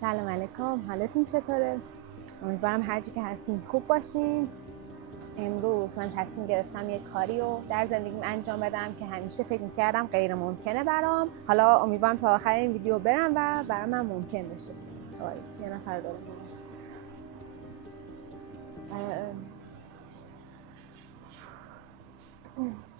سلام علیکم، حالتون چطوره؟ امیدوارم هر جا که هستین خوب باشین. امروز من تصمیم گرفتم یه کاری رو در زندگیم انجام بدم که همیشه فکر می‌کردم غیر ممکنه برام. حالا امیدوارم تا آخر این ویدیو برم و برای من ممکن بشه. یه نفر دارم.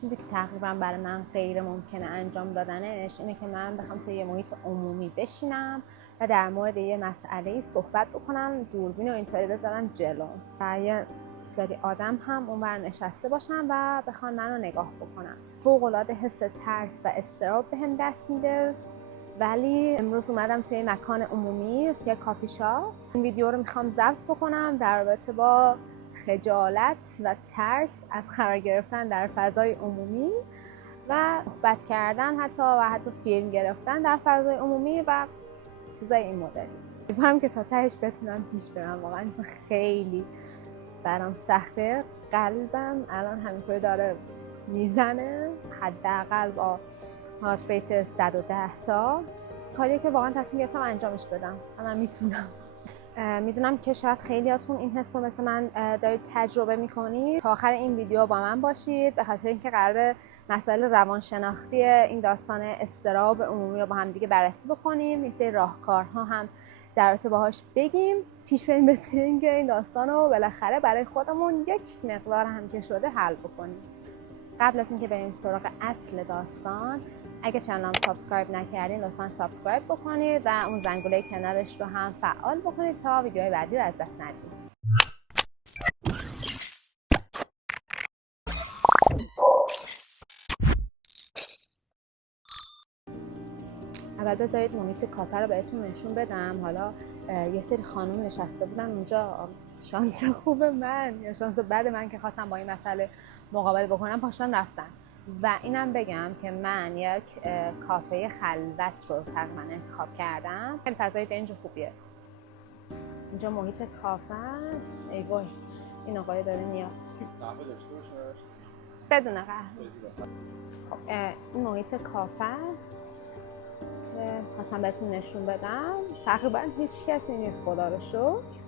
چیزی که تقریبا برای من غیر ممکنه انجام دادنش اینه که من بخوام توی یه محیط عمومی بشینم و در مورد یه مسئله‌ای صحبت بکنم، دوربین رو اینطوری بذارم جلو و یه سری آدم هم اونور نشسته باشن و بخوان منو نگاه بکنن. فوق‌العاده حس ترس و اضطراب بهم دست میده. ولی امروز اومدم توی مکان عمومی، یه کافی شاپ. این ویدیو رو میخوام ضبط بکنم در رابطه با خجالت و ترس از قرار گرفتن در فضای عمومی و صحبت کردن و حتی فیلم گرفتن در فضای عمومی و چیزای این مدلی. امیدوارم که تا تهش بتونم پیش برم. واقعا خیلی برام سخته. قلبم الان همینطوری داره میزنه، حداقل با هارت ریت 110 تا. کاریه که واقعا تصمیم گرفتم انجامش بدم. من میتونم. میدونم که شاید خیلیاتون این حس رو مثل من دارید تجربه میکنید. تا آخر این ویدیو با من باشید به خاطر اینکه قراره مسائل روانشناختی این داستان اضطراب عمومی رو با هم دیگه بررسی بکنیم. یه سری راهکارها هم در رابطه باهاش بگیم. پیش بریم به اینکه این داستان رو بالاخره برای خودمون یک مقدار هم که شده حل بکنیم. قبل از اینکه بریم سراغ اصل داستان، اگه چنلم سابسکرایب نکردین لطفاً سابسکرایب بکنید و اون زنگوله کنارش رو هم فعال بکنید تا ویدیوهای بعدی رو از دست ندید. اول بذارید محیط کافه رو بهتون نشون بدم. حالا یه سری خانم نشسته بودن اونجا. شانس خوب من یا شانس بد من که خواستم با این مسئله مقابله بکنم پاشون رفتن. و اینم بگم که من یک کافه خلوت رو تقریبا انتخاب کردم. خیلی فضای دنج خوبیه. اینجا محیط کافه است. ای وای این آقای داره میاد. قهوه داشته باشه؟ بدون قهوه. خب این محیط کافه است. خواستم بهتون نشون بدم. تقریبا هیچ کسی نیست خدا رو شکر.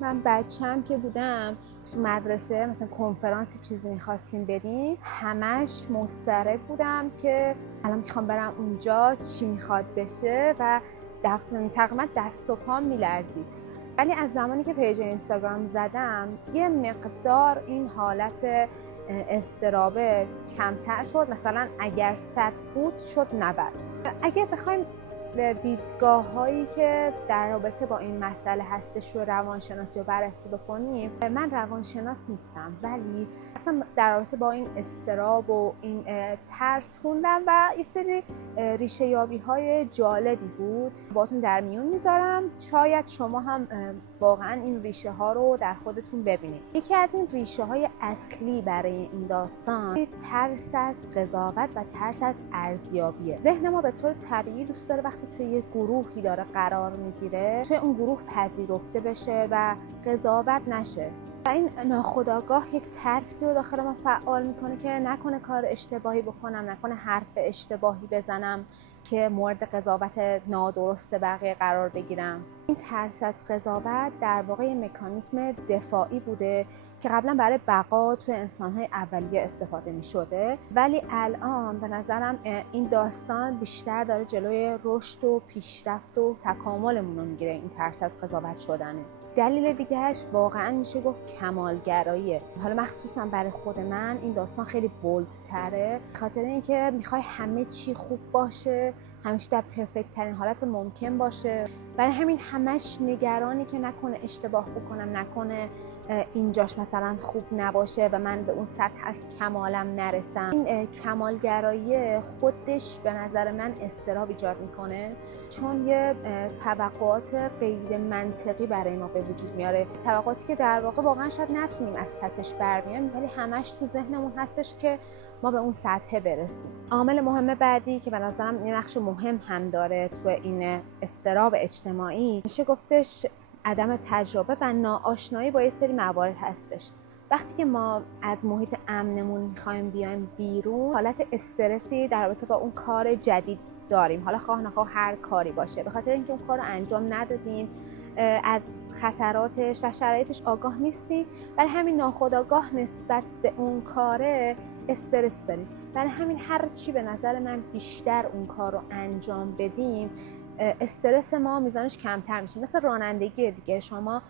من بچه‌م که بودم تو مدرسه مثلا کنفرانسی چیزی می‌خواستیم بدیم، همش مضطرب بودم که الان میخوام برم اونجا چی میخواد بشه و تقریبا دست و پام میلرزید. ولی از زمانی که پیج اینستاگرام زدم یه مقدار این حالت اضطرابه کمتر شد. مثلا اگر 100 بود شد 90. اگه بخوایم دیدگاه هایی که در رابطه با این مسئله هستش رو روانشناسی رو بررسی بکنیم، من روانشناس نیستم ولی رفتم در رابطه با این اضطراب و این ترس خوندم و یه سری ریشه یابی های جالبی بود باهاتون در میون میذارم. شاید شما هم واقعا این ریشه ها رو در خودتون ببینید. یکی از این ریشه های اصلی برای این داستان ترس از قضاوت و ترس از ارزیابیه. ذهن ما به طور طبیعی دوست داره وقتی توی یه گروهی داره قرار میگیره توی اون گروه پذیرفته بشه و قضاوت نشه. و این ناخودآگاه یک ترسی رو داخل ما فعال میکنه که نکنه کار اشتباهی بکنم، نکنه حرف اشتباهی بزنم که مورد قضاوت نادرست بقیه قرار بگیرم. این ترس از قضاوت در واقع یک مکانیزم دفاعی بوده که قبلا برای بقا توی انسان‌های اولیه استفاده می‌شده، ولی الان به نظرم این داستان بیشتر داره جلوی رشد و پیشرفت و تکاملمون رو میگیره. این ترس از قضاوت شدنه. دلیل دیگهش واقعا میشه گفت کمالگراییه. حالا مخصوصا برای خود من این داستان خیلی بولدتره، خاطر اینکه میخوای همه چی خوب باشه، همیشه در پرفکت ترین حالت ممکن باشه. برای همین همش نگرانی که نکنه اشتباه بکنم، نکنه اینجاش مثلا خوب نباشه و من به اون سطح از کمالم نرسم. این کمالگرایی خودش به نظر من اضطراب ایجاد میکنه، چون یه توقعات غیر منطقی برای ما به وجود میاره. توقعاتی که در واقع واقعا شاید نتونیم از پسش برمیایم ولی همش تو ذهنمون هستش که ما به اون سطح برسیم. عامل مهم بعدی که به نظرم یه نقش مهم هم داره تو این اضطراب اجتماعی میشه گفتش عدم تجربه و ناآشنایی با یه سری موارد هستش. وقتی که ما از محیط امنمون میخوایم بیایم بیرون، حالت استرسی در رابطه با اون کار جدید داریم، حالا خواه نخواه هر کاری باشه، به خاطر اینکه اون کار رو انجام ندادیم، از خطراتش و شرایطش آگاه نیستیم، برای همین ناخودآگاه نسبت به اون کاره استرس داریم. برای همین هر چی به نظر من بیشتر اون کار رو انجام بدیم، استرس ما میزانش کمتر میشه. مثل رانندگی دیگه، شما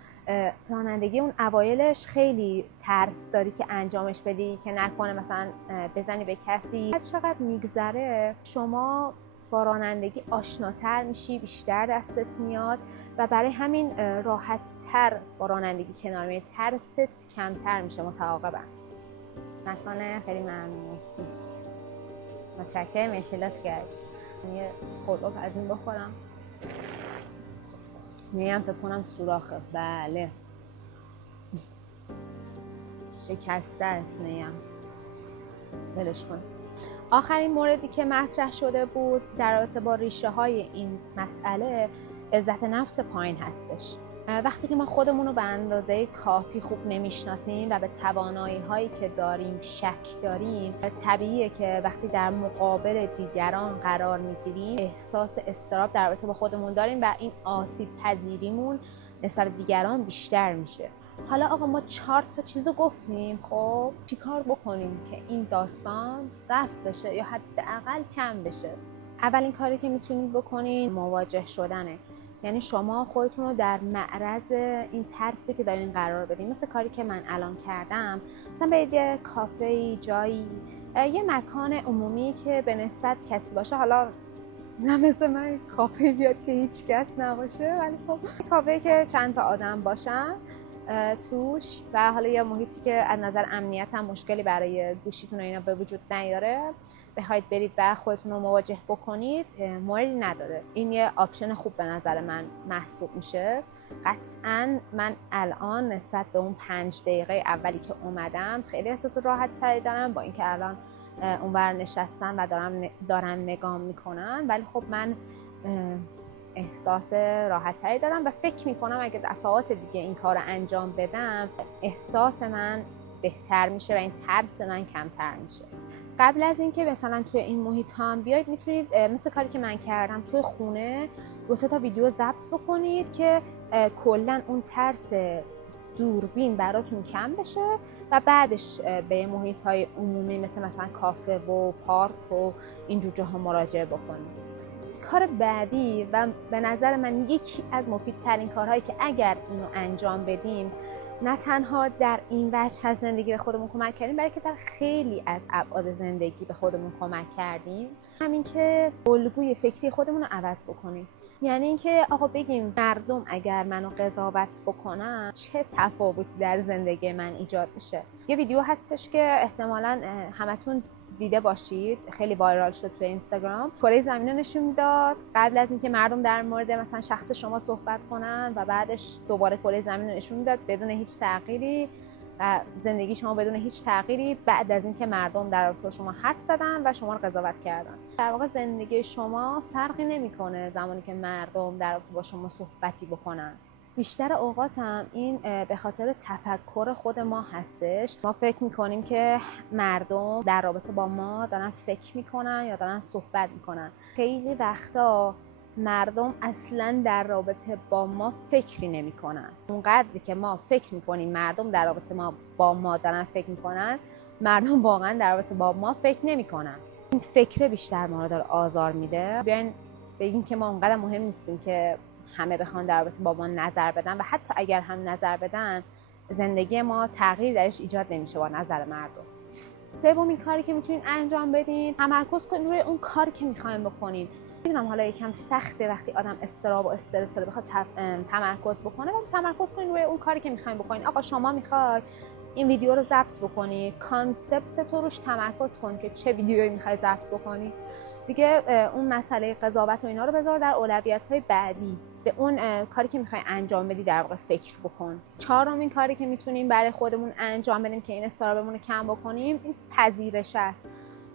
رانندگی اون اوایلش خیلی ترس داری که انجامش بدی که نکنه مثلا بزنی به کسی. هر چقدر میگذره شما با رانندگی آشناتر میشی، بیشتر دستت میاد و برای همین راحت تر با رانندگی کنار میای، ترست کمتر میشه متعاقبا. نکنه. خیلی ممنون. مرسی. متشکرم. مرسی لطف کردید. یه قلاب از این بخورم. نیم فکر کنم سوراخه. بله شکسته است نیم. ولش کن. آخرین موردی که مطرح شده بود در رابطه با ریشه های این مسئله عزت نفس پایین هستش. وقتی که ما خودمون رو به اندازه کافی خوب نمیشناسیم و به توانایی هایی که داریم شک داریم، طبیعیه که وقتی در مقابل دیگران قرار میگیریم احساس اضطراب در رابطه با خودمون داریم و این آسیب پذیریمون نسبت به دیگران بیشتر میشه. حالا آقا ما 4 تا چیزو گفتیم، خب چی کار بکنیم که این داستان رفع بشه یا حداقل کم بشه؟ اولین کاری که میتونید بکنین مواجه شدنه. یعنی شما خودتون رو در معرض این ترسی که دارین قرار بدین. مثل کاری که من الان کردم، مثلا برید یه کافه، جایی، یه مکان عمومی که به نسبت کسی باشه. حالا نه مثل من کافه بیاد که هیچ کس نباشه، ولی خب کافه که چند تا آدم باشن توش و حالا یه محیطی که از نظر امنیت هم مشکلی برای گوشیتون و اینا به وجود نیاره، بخواید برید و خودتون رو مواجه بکنید، موردی نداره. این یه آپشن خوب به نظر من محسوب میشه. قطعاً من الان نسبت به اون 5 دقیقه اولی که اومدم خیلی احساس راحت تری دارم، با اینکه الان اونور نشستم و دارن نگام میکنن، ولی خب من احساس راحت تری دارم و فکر میکنم اگه دفعات دیگه این کار رو انجام بدم احساس من بهتر میشه و این ترس من کمتر میشه. قبل از اینکه مثلا توی این محیط هم بیاید، میتونید مثل کاری که من کردم توی خونه 2-3 تا ویدیو ضبط بکنید که کلا اون ترس دوربین براتون کم بشه و بعدش به محیط های عمومی مثلا کافه و پارک و اینجور جاها مراجعه بکنید. کار بعدی و به نظر من یکی از مفیدترین کارهایی که اگر اینو انجام بدیم نه تنها در این وجه از زندگی به خودمون کمک کردیم، بلکه در خیلی از ابعاد زندگی به خودمون کمک کردیم، همین که الگوی فکری خودمون رو عوض بکنیم. یعنی اینکه آقا بگیم مردم اگر منو قضاوت بکنن چه تفاوتی در زندگی من ایجاد میشه. یه ویدیو هستش که احتمالاً همتون دیده باشید، خیلی وایرال شد تو اینستاگرام. کره زمین رو نشون میداد قبل از اینکه مردم در مورد مثلا شخص شما صحبت کنن و بعدش دوباره کره زمین رو نشون میداد بدون هیچ تغییری و زندگی شما بدون هیچ تغییری بعد از اینکه مردم در رابطه با شما حرف زدن و شما رو قضاوت کردن. در واقع زندگی شما فرقی نمیکنه زمانی که مردم در رابطه با شما صحبتی بکنن. بیشتر اوقات هم این به خاطر تفکر خود ما هستش. ما فکر میکنیم که مردم در رابطه با ما دارن فکر میکنن یا دارن صحبت میکنن. خیلی وقتا مردم اصلا در رابطه با ما فکری نمیکنن. اونقدری که ما فکر میکنیم مردم در رابطه با ما دارن فکر میکنن، مردم واقعا در رابطه با ما فکر نمیکنن. این فکر بیشتر ما رو داره آزار میده. بیاین بگیم که ما اونقدر مهم نیستیم که همه بخوان در رابطه با ما نظر بدن و حتی اگر هم نظر بدن زندگی ما تغییر درش ایجاد نمیشه با نظر مردم. سومین کاری که میتونین انجام بدین، تمرکز کنین روی اون کاری که میخواین بکنین. میدونم حالا یکم سخته وقتی آدم اضطراب و استرس داره بخواد تمرکز بکنه، ولی تمرکز کنین روی اون کاری که میخواین بکنین. آقا شما میخوای این ویدیو رو ضبط بکنی، کانسپت تو روش تمرکز کن که چه ویدیویی میخوای ضبط بکنی. دیگه اون مسئله قضاوت و اینا رو بذار در اولویت‌های بعدی. به اون کاری که میخوای انجام بدی در واقع فکر بکن. چهارمین کاری که میتونیم برای خودمون انجام بدیم که این استرابمون رو کم بکنیم، این پذیرش است.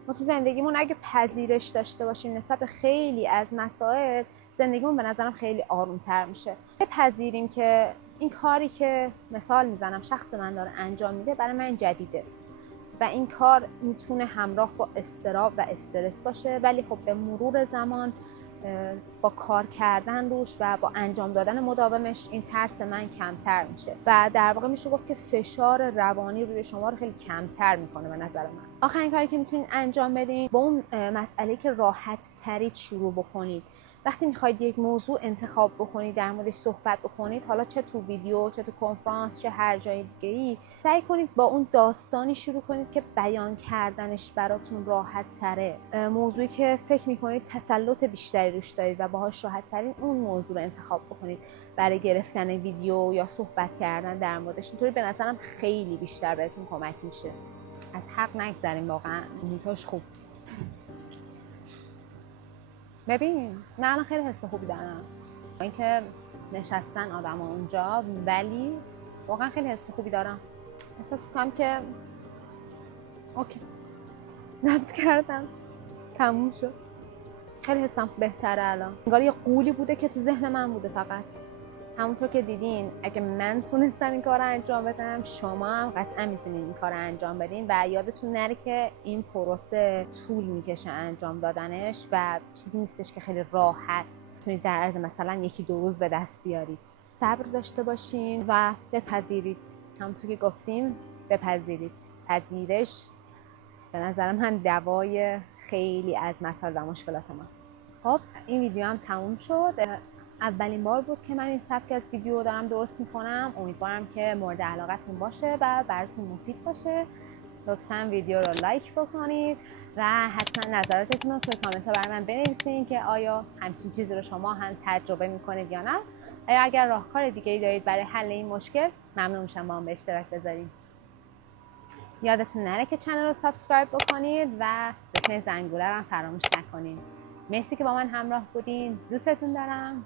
ما تو زندگیمون اگه پذیرش داشته باشیم نسبت به خیلی از مسائل، زندگیمون به نظرم خیلی آرومتر میشه. بپذیریم که این کاری که مثال میزنم شخص من داره انجام میده برای من جدیده. و این کار میتونه همراه با اضطراب و استرس باشه، ولی خب به مرور زمان با کار کردن روش و با انجام دادن مداومش این ترس من کمتر میشه و در واقع میشه گفت که فشار روانی روی شما رو خیلی کمتر میکنه به نظر من. آخرین کاری که میتونید انجام بدین با اون مسئله که راحت ترید شروع بکنید. وقتی میخواید یک موضوع انتخاب بکنید، در موردش صحبت بکنید، حالا چه تو ویدیو، چه تو کنفرانس، چه هر جای دیگه ای، سعی کنید با اون داستانی شروع کنید که بیان کردنش براتون راحت تره. موضوعی که فکر میکنید تسلط بیشتری روش دارید و باهاش راحت ترین اون موضوع رو انتخاب بکنید برای گرفتن ویدیو یا صحبت کردن در موردش. اینطوری به نظرم خیلی بیشتر بهتون کمک میشه. از حق نگذریم، واقعا میتاش خوب. ببین من الان خیلی حس خوبی دارم، اینکه نشستن آدم اونجا، ولی واقعا خیلی حس خوبی دارم. احساس میکنم که اوکی، ضبط کردم، تموم شد. خیلی حسم بهتره الان. انگار یه قولی بوده که تو ذهن من بوده. فقط همونطور که دیدین اگه من تونستم این کار رو انجام بدم، شما هم قطعا میتونین این کار رو انجام بدین و یادتون نره که این پروسه طول میکشه انجام دادنش و چیزی نیستش که خیلی راحت میتونید در عرض مثلا 1-2 روز به دست بیارید. صبر داشته باشین و بپذیرید. همونطور که گفتیم بپذیرید. پذیرش به نظر من دوای خیلی از مسائل و مشکلات ماست. خب این ویدیو هم تموم شد. اولین بار بود که من این سبک از ویدیو دارم درست میکنم. امیدوارم که مورد علاقتون باشه و براتون مفید باشه. لطفاً ویدیو رو لایک بکنید و حتما نظراتتون رو توی کامنت ها برای من بنویسین که آیا همچین چیزی رو شما هم تجربه میکنید یا نه. اگر راهکار دیگه ای دارید برای حل این مشکل، ممنون میشم با هم به اشتراک بذارید. یادتون نره که کانال رو سابسکرایب بکنید و دکمه زنگوله رو هم فراموش نکنید. مرسی که با من همراه بودین. دوستتون دارم.